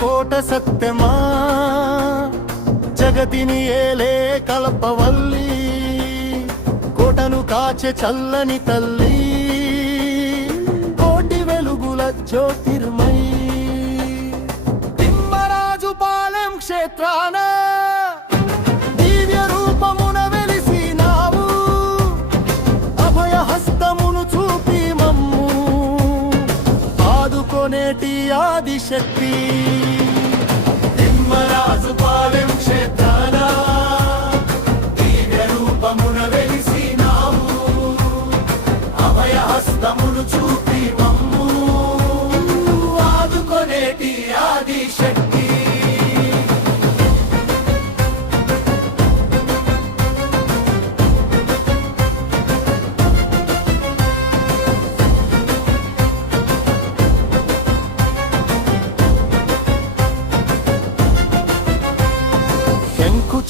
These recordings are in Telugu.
కోట సత్యమా జగతిని ఏలే కల్పవల్లి కోటను కాచె చల్లని తల్లి కోటి వెలుగుల జ్యోతిర్మయి తిమ్మరాజు పాలెం క్షేత్రాన దివ్య రూపమున వెలిసినావు అభయ హస్తమును చూపి మమ్ము ఆదుకొనేటి ఆదిశక్తి తిమ్మరాజు పాలెం క్షేత్రాన దివ్య రూపమున వెలిసినావు అభయ హస్తమును చూపి మమ్ము ఆదుకొనేటి ఆదిశక్తి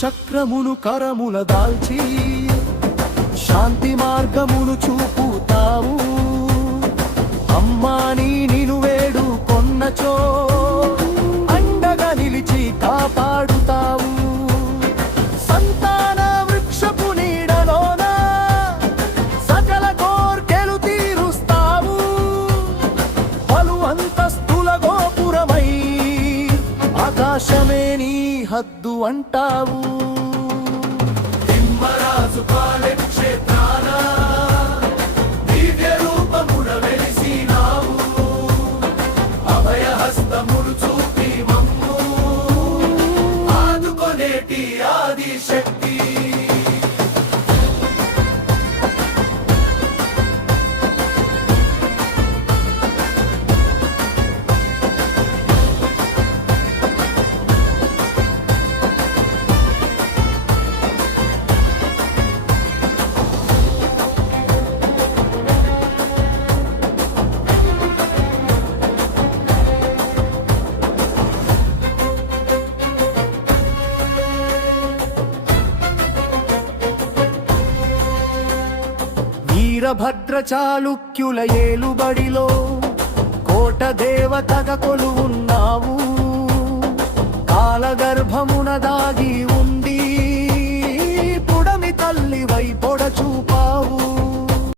చక్రమును కరముల దాల్చి శాంతి మార్గమును చూపుతావు అమ్మాని నిను వేడు కొన్నచో అండగా నిలిచి కాపాడుతావు సంతాన వృక్షపు నీడలోన సకల కోర్కెలు తీరుస్తావు పలు అంతస్తుల గోపురమై ఆకాశమే నీ హద్దు అంటావు తిమ్మరాజు పాలెం క్షేత్రాన దివ్య రూపమున వెలిసినావు అభయ హస్తమును చూపి మమ్ము ఆదుకొనేటి ఆదిశక్తి వీరభద్ర చాళుక్యుల ఏలుబడిలో కోట దేవతగా కొలువున్నావు కాలగర్భమున దాగి